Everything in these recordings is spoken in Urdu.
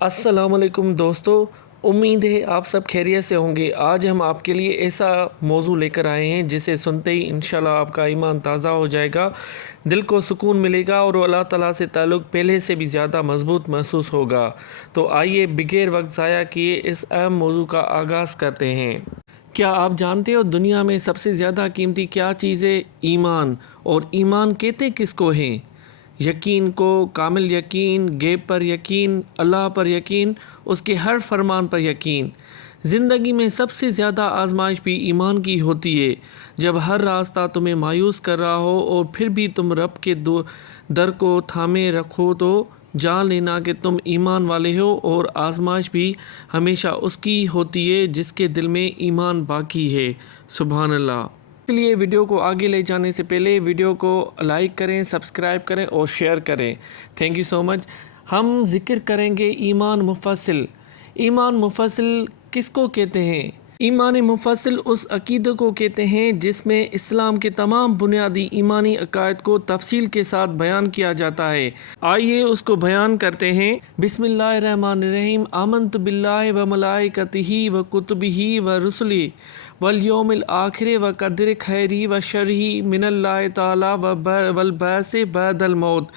السلام علیکم دوستو، امید ہے آپ سب خیریت سے ہوں گے۔ آج ہم آپ کے لیے ایسا موضوع لے کر آئے ہیں جسے سنتے ہی انشاءاللہ آپ کا ایمان تازہ ہو جائے گا، دل کو سکون ملے گا اور اللہ تعالیٰ سے تعلق پہلے سے بھی زیادہ مضبوط محسوس ہوگا۔ تو آئیے بغیر وقت ضائع کیے اس اہم موضوع کا آغاز کرتے ہیں۔ کیا آپ جانتے ہو دنیا میں سب سے زیادہ قیمتی کیا چیز ہے؟ ایمان۔ اور ایمان کہتے کس کو ہیں؟ یقین کو، کامل یقین، غیب پر یقین، اللہ پر یقین، اس کے ہر فرمان پر یقین۔ زندگی میں سب سے زیادہ آزمائش بھی ایمان کی ہوتی ہے۔ جب ہر راستہ تمہیں مایوس کر رہا ہو اور پھر بھی تم رب کے در کو تھامے رکھو تو جان لینا کہ تم ایمان والے ہو، اور آزمائش بھی ہمیشہ اس کی ہوتی ہے جس کے دل میں ایمان باقی ہے۔ سبحان اللہ۔ اس لیے ویڈیو کو آگے لے جانے سے پہلے ویڈیو کو لائک کریں، سبسکرائب کریں اور شیئر کریں۔ تھینک یو سو مچ۔ ہم ذکر کریں گے ایمان مفصل۔ ایمان مفصل کس کو کہتے ہیں؟ ایمان مفصل اس عقیدے کو کہتے ہیں جس میں اسلام کے تمام بنیادی ایمانی عقائد کو تفصیل کے ساتھ بیان کیا جاتا ہے۔ آئیے اس کو بیان کرتے ہیں۔ بسم اللہ الرحمن الرحیم۔ آمنت باللہ و ملائکتہ و کتبہ و رسلہ والیوم الآخر و قدر خیرہ و شرہ من اللہ تعالی والبعث بعد الموت۔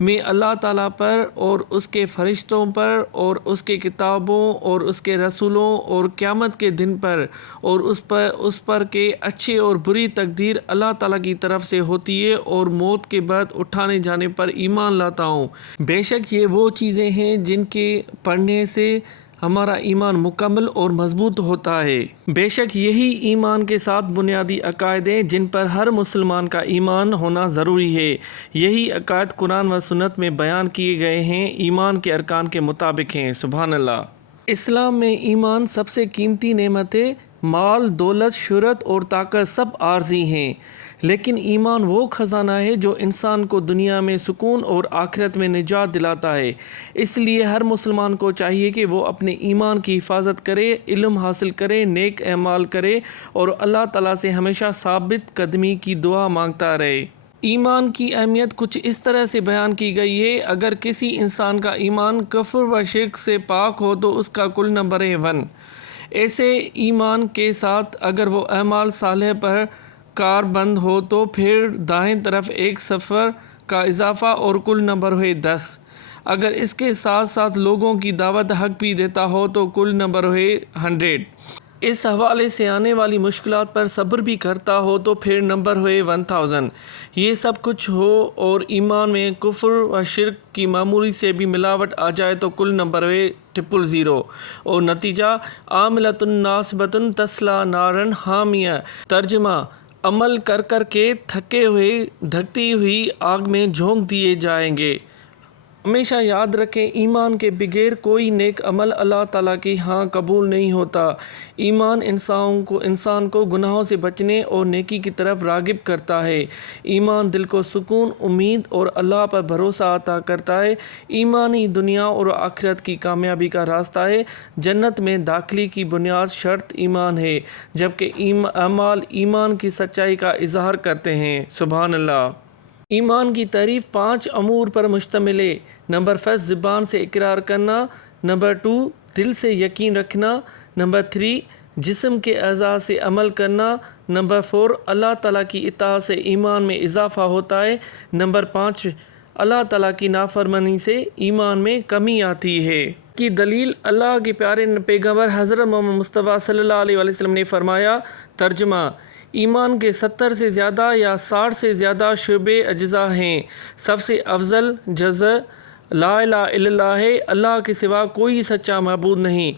میں اللہ تعالیٰ پر اور اس کے فرشتوں پر اور اس کے کتابوں اور اس کے رسولوں اور قیامت کے دن پر اور اس پر کہ اچھے اور بری تقدیر اللہ تعالیٰ کی طرف سے ہوتی ہے اور موت کے بعد اٹھانے جانے پر ایمان لاتا ہوں۔ بے شک یہ وہ چیزیں ہیں جن کے پڑھنے سے ہمارا ایمان مکمل اور مضبوط ہوتا ہے۔ بے شک یہی ایمان کے 7 بنیادی عقائد ہیں جن پر ہر مسلمان کا ایمان ہونا ضروری ہے۔ یہی عقائد قرآن و سنت میں بیان کیے گئے ہیں، ایمان کے ارکان کے مطابق ہیں۔ سبحان اللہ۔ اسلام میں ایمان سب سے قیمتی نعمت ہے۔ مال، دولت، شہرت اور طاقت سب عارضی ہیں، لیکن ایمان وہ خزانہ ہے جو انسان کو دنیا میں سکون اور آخرت میں نجات دلاتا ہے۔ اس لیے ہر مسلمان کو چاہیے کہ وہ اپنے ایمان کی حفاظت کرے، علم حاصل کرے، نیک اعمال کرے اور اللہ تعالیٰ سے ہمیشہ ثابت قدمی کی دعا مانگتا رہے۔ ایمان کی اہمیت کچھ اس طرح سے بیان کی گئی ہے: اگر کسی انسان کا ایمان کفر و شرک سے پاک ہو تو اس کا کل نمبر ہے 1۔ ایسے ایمان کے ساتھ اگر وہ اعمال صالحہ پر کار بند ہو تو پھر دائیں طرف ایک صفر کا اضافہ اور کل نمبر ہوئے 10۔ اگر اس کے ساتھ ساتھ لوگوں کی دعوت حق بھی دیتا ہو تو کل نمبر ہوئے 100۔ اس حوالے سے آنے والی مشکلات پر صبر بھی کرتا ہو تو پھر نمبر ہوئے 1000۔ یہ سب کچھ ہو اور ایمان میں کفر و شرک کی معمولی سے بھی ملاوٹ آ جائے تو کل نمبر ہوئے 000۔ اور نتیجہ عاملۃ ناصبۃ تصلیٰ نارا حامیہ۔ ترجمہ: عمل کر کر کے تھکے ہوئے دھکتی ہوئی آگ میں جھونک دیے جائیں گے۔ ہمیشہ یاد رکھیں، ایمان کے بغیر کوئی نیک عمل اللہ تعالیٰ کے ہاں قبول نہیں ہوتا۔ ایمان انسان کو گناہوں سے بچنے اور نیکی کی طرف راغب کرتا ہے۔ ایمان دل کو سکون، امید اور اللہ پر بھروسہ عطا کرتا ہے۔ ایمان ہی دنیا اور آخرت کی کامیابی کا راستہ ہے۔ جنت میں داخلے کی بنیاد شرط ایمان ہے، جبکہ اعمال ایمان کی سچائی کا اظہار کرتے ہیں۔ سبحان اللہ۔ ایمان کی تعریف 5 امور پر مشتمل ہے۔ نمبر 1 زبان سے اقرار کرنا۔ نمبر 2 دل سے یقین رکھنا۔ نمبر 3 جسم کے اعضاء سے عمل کرنا۔ نمبر 4 اللہ تعالیٰ کی اطاعت سے ایمان میں اضافہ ہوتا ہے۔ نمبر 5 اللہ تعالیٰ کی نافرمانی سے ایمان میں کمی آتی ہے۔ کی دلیل اللہ کے پیارے پیغمبر حضرت محمد مصطفیٰ صلی اللہ علیہ وسلم نے فرمایا۔ ترجمہ: ایمان کے 70 سے زیادہ یا 60 سے زیادہ شعبے اجزاء ہیں۔ سب سے افضل جزء لا الہ الا اللہ ہے، اللہ کے سوا کوئی سچا معبود نہیں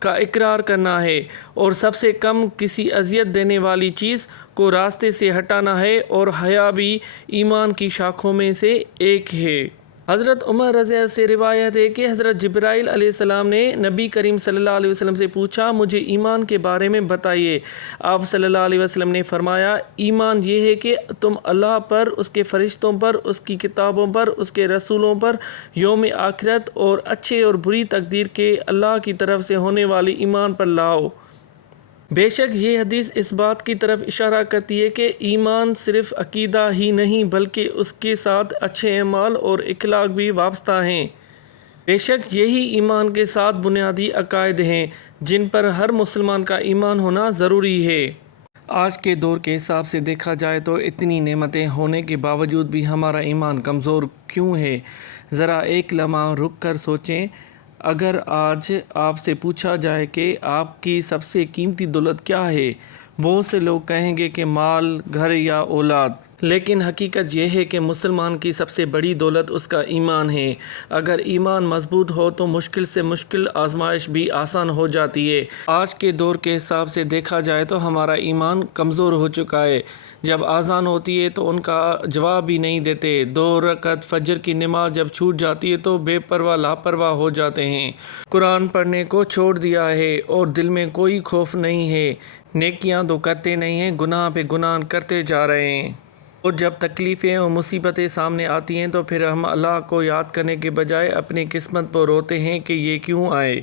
کا اقرار کرنا ہے، اور سب سے کم کسی اذیت دینے والی چیز کو راستے سے ہٹانا ہے، اور حیا بھی ایمان کی شاخوں میں سے ایک ہے۔ حضرت عمر رضی اللہ سے روایت ہے کہ حضرت جبرائیل علیہ السلام نے نبی کریم صلی اللہ علیہ وسلم سے پوچھا، مجھے ایمان کے بارے میں بتائیے۔ آپ صلی اللہ علیہ وسلم نے فرمایا، ایمان یہ ہے کہ تم اللہ پر، اس کے فرشتوں پر، اس کی کتابوں پر، اس کے رسولوں پر، یوم آخرت اور اچھے اور بری تقدیر کے اللہ کی طرف سے ہونے والی ایمان پر لاؤ۔ بے شک یہ حدیث اس بات کی طرف اشارہ کرتی ہے کہ ایمان صرف عقیدہ ہی نہیں بلکہ اس کے ساتھ اچھے اعمال اور اخلاق بھی وابستہ ہیں۔ بے شک یہی ایمان کے 7 بنیادی عقائد ہیں جن پر ہر مسلمان کا ایمان ہونا ضروری ہے۔ آج کے دور کے حساب سے دیکھا جائے تو اتنی نعمتیں ہونے کے باوجود بھی ہمارا ایمان کمزور کیوں ہے؟ ذرا ایک لمحہ رک کر سوچیں۔ اگر آج آپ سے پوچھا جائے کہ آپ کی سب سے قیمتی دولت کیا ہے، بہت سے لوگ کہیں گے کہ مال، گھر یا اولاد، لیکن حقیقت یہ ہے کہ مسلمان کی سب سے بڑی دولت اس کا ایمان ہے۔ اگر ایمان مضبوط ہو تو مشکل سے مشکل آزمائش بھی آسان ہو جاتی ہے۔ آج کے دور کے حساب سے دیکھا جائے تو ہمارا ایمان کمزور ہو چکا ہے۔ جب اذان ہوتی ہے تو ان کا جواب بھی نہیں دیتے۔ 2 رکعت فجر کی نماز جب چھوٹ جاتی ہے تو بے پرواہ لاپرواہ ہو جاتے ہیں۔ قرآن پڑھنے کو چھوڑ دیا ہے اور دل میں کوئی خوف نہیں ہے۔ نیکیاں تو کرتے نہیں ہیں، گناہ پہ گناہ کرتے جا رہے ہیں۔ اور جب تکلیفیں اور مصیبتیں سامنے آتی ہیں تو پھر ہم اللہ کو یاد کرنے کے بجائے اپنی قسمت پر روتے ہیں کہ یہ کیوں آئے۔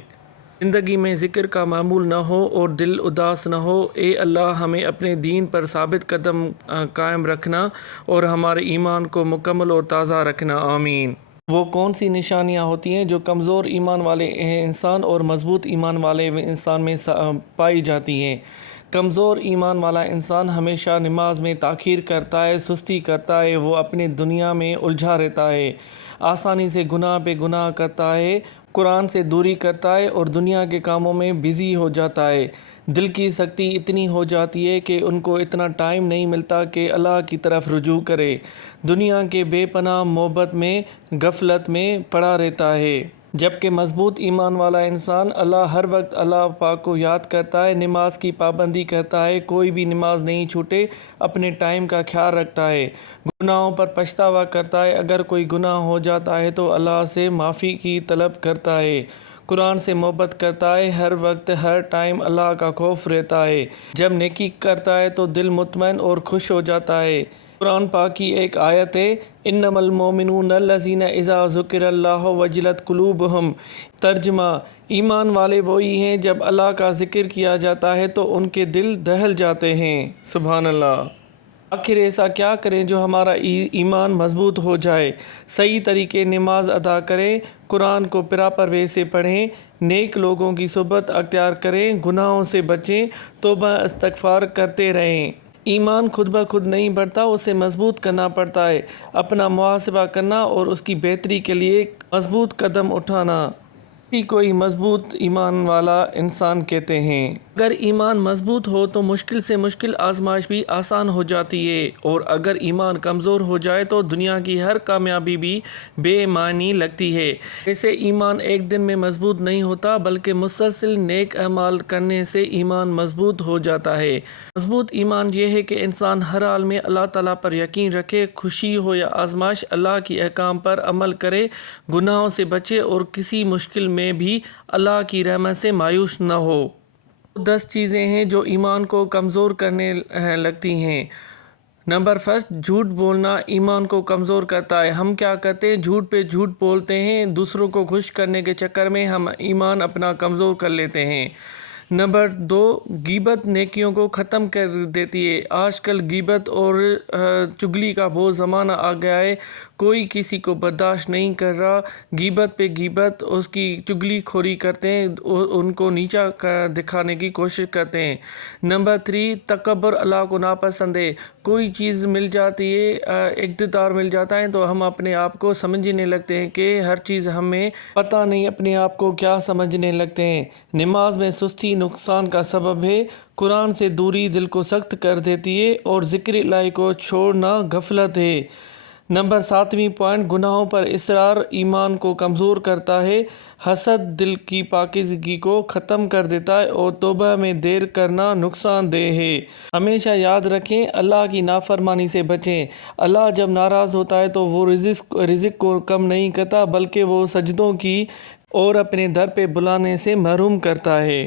زندگی میں ذکر کا معمول نہ ہو اور دل اداس نہ ہو۔ اے اللہ، ہمیں اپنے دین پر ثابت قدم قائم رکھنا اور ہمارے ایمان کو مکمل اور تازہ رکھنا، آمین۔ وہ کون سی نشانیاں ہوتی ہیں جو کمزور ایمان والے انسان اور مضبوط ایمان والے انسان میں پائی جاتی ہیں؟ کمزور ایمان والا انسان ہمیشہ نماز میں تاخیر کرتا ہے، سستی کرتا ہے، وہ اپنے دنیا میں الجھا رہتا ہے، آسانی سے گناہ پہ گناہ کرتا ہے، قرآن سے دوری کرتا ہے اور دنیا کے کاموں میں بزی ہو جاتا ہے۔ دل کی سختی اتنی ہو جاتی ہے کہ ان کو اتنا ٹائم نہیں ملتا کہ اللہ کی طرف رجوع کرے۔ دنیا کے بے پناہ محبت میں، غفلت میں پڑا رہتا ہے، جبکہ مضبوط ایمان والا انسان اللہ ہر وقت اللہ پاک کو یاد کرتا ہے، نماز کی پابندی کرتا ہے، کوئی بھی نماز نہیں چھوٹے، اپنے ٹائم کا خیال رکھتا ہے، گناہوں پر پچھتاوا کرتا ہے، اگر کوئی گناہ ہو جاتا ہے تو اللہ سے معافی کی طلب کرتا ہے، قرآن سے محبت کرتا ہے، ہر وقت ہر ٹائم اللہ کا خوف رہتا ہے، جب نیکی کرتا ہے تو دل مطمئن اور خوش ہو جاتا ہے۔ قرآن پاک کی ایک آیت ہے، انما المؤمنون الذین اذا ذکر اللہ وجلت قلوبہم۔ ترجمہ: ایمان والے وہی ہیں جب اللہ کا ذکر کیا جاتا ہے تو ان کے دل دہل جاتے ہیں۔ سبحان اللہ۔ آخر ایسا کیا کریں جو ہمارا ایمان مضبوط ہو جائے؟ صحیح طریقے نماز ادا کریں، قرآن کو پراپر وے سے پڑھیں، نیک لوگوں کی صحبت اختیار کریں، گناہوں سے بچیں، توبہ استغفار کرتے رہیں۔ ایمان خود بخود نہیں بڑھتا، اسے مضبوط کرنا پڑتا ہے، اپنا محاسبہ کرنا اور اس کی بہتری کے لیے مضبوط قدم اٹھانا، اسی کو ہی مضبوط ایمان والا انسان کہتے ہیں۔ اگر ایمان مضبوط ہو تو مشکل سے مشکل آزمائش بھی آسان ہو جاتی ہے، اور اگر ایمان کمزور ہو جائے تو دنیا کی ہر کامیابی بھی بے معنی لگتی ہے۔ ایسے ایمان ایک دن میں مضبوط نہیں ہوتا، بلکہ مسلسل نیک اعمال کرنے سے ایمان مضبوط ہو جاتا ہے۔ مضبوط ایمان یہ ہے کہ انسان ہر حال میں اللہ تعالیٰ پر یقین رکھے، خوشی ہو یا آزمائش اللہ کی احکام پر عمل کرے، گناہوں سے بچے اور کسی مشکل میں بھی اللہ کی رحمت سے مایوس نہ ہو۔ 10 چیزیں ہیں جو ایمان کو کمزور کرنے لگتی ہیں۔ نمبر 1، جھوٹ بولنا ایمان کو کمزور کرتا ہے۔ ہم کیا کرتے ہیں؟ جھوٹ پہ جھوٹ بولتے ہیں، دوسروں کو خوش کرنے کے چکر میں ہم ایمان اپنا کمزور کر لیتے ہیں۔ نمبر 2، غیبت نیکیوں کو ختم کر دیتی ہے۔ آج کل غیبت اور چغلی کا بہت زمانہ آ گیا ہے، کوئی کسی کو برداشت نہیں کر رہا، غیبت پہ غیبت، اس کی چغلی خوری کرتے ہیں، ان کو نیچا دکھانے کی کوشش کرتے ہیں۔ نمبر 3، تکبر اللہ کو ناپسند ہے۔ کوئی چیز مل جاتی ہے، اقتدار مل جاتا ہے تو ہم اپنے آپ کو سمجھنے لگتے ہیں کہ ہر چیز ہمیں پتہ نہیں، اپنے آپ کو کیا سمجھنے لگتے ہیں۔ نماز میں سستی نقصان کا سبب ہے، قرآن سے دوری دل کو سخت کر دیتی ہے اور ذکر الہی کو چھوڑنا غفلت ہے۔ نمبر 7واں پوائنٹ، گناہوں پر اصرار ایمان کو کمزور کرتا ہے۔ حسد دل کی پاکیزگی کو ختم کر دیتا ہے اور توبہ میں دیر کرنا نقصان دہ ہے۔ ہمیشہ یاد رکھیں، اللہ کی نافرمانی سے بچیں۔ اللہ جب ناراض ہوتا ہے تو وہ رزق کو کم نہیں کرتا، بلکہ وہ سجدوں کی اور اپنے در پہ بلانے سے محروم کرتا ہے۔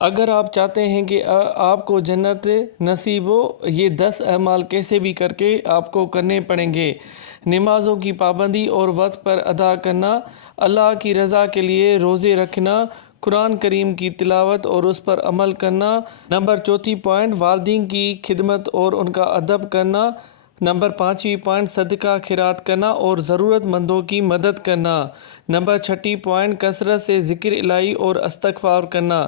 اگر آپ چاہتے ہیں کہ آپ کو جنت نصیب ہو، یہ 10 اعمال کیسے بھی کر کے آپ کو کرنے پڑیں گے۔ نمازوں کی پابندی اور وقت پر ادا کرنا، اللہ کی رضا کے لیے روزے رکھنا، قرآن کریم کی تلاوت اور اس پر عمل کرنا۔ نمبر 4 پوائنٹ، والدین کی خدمت اور ان کا ادب کرنا، نمبر 5ویں پوائنٹ صدقہ خیرات کرنا اور ضرورت مندوں کی مدد کرنا۔ نمبر 6 پوائنٹ کثرت سے ذکر الہی اور استغفار کرنا۔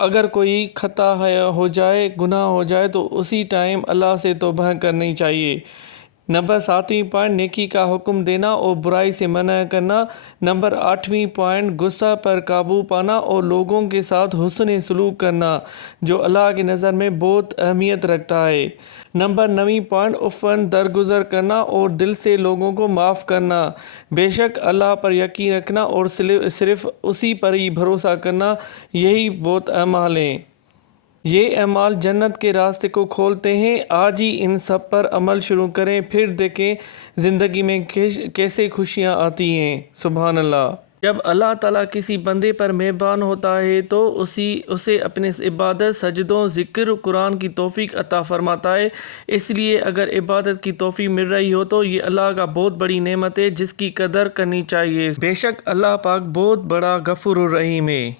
اگر کوئی خطا ہو جائے، گناہ ہو جائے تو اسی ٹائم اللہ سے توبہ کرنی چاہیے۔ نمبر 7ویں پوائنٹ نیکی کا حکم دینا اور برائی سے منع کرنا۔ نمبر 8ویں پوائنٹ غصہ پر قابو پانا اور لوگوں کے ساتھ حسن سلوک کرنا، جو اللہ کی نظر میں بہت اہمیت رکھتا ہے۔ نمبر 9ویں پوائنٹ عفواً درگزر کرنا اور دل سے لوگوں کو معاف کرنا۔ بے شک اللہ پر یقین رکھنا اور صرف اسی پر ہی بھروسہ کرنا، یہی بہت اعمال ہیں۔ یہ اعمال جنت کے راستے کو کھولتے ہیں۔ آج ہی ان سب پر عمل شروع کریں، پھر دیکھیں زندگی میں کیسے خوشیاں آتی ہیں۔ سبحان اللہ۔ جب اللہ تعالیٰ کسی بندے پر مہربان ہوتا ہے تو اسے اپنے عبادت، سجدوں، ذکر، قرآن کی توفیق عطا فرماتا ہے۔ اس لیے اگر عبادت کی توفیق مل رہی ہو تو یہ اللہ کا بہت بڑی نعمت ہے جس کی قدر کرنی چاہیے۔ بے شک اللہ پاک بہت بڑا غفور الرحیم ہے۔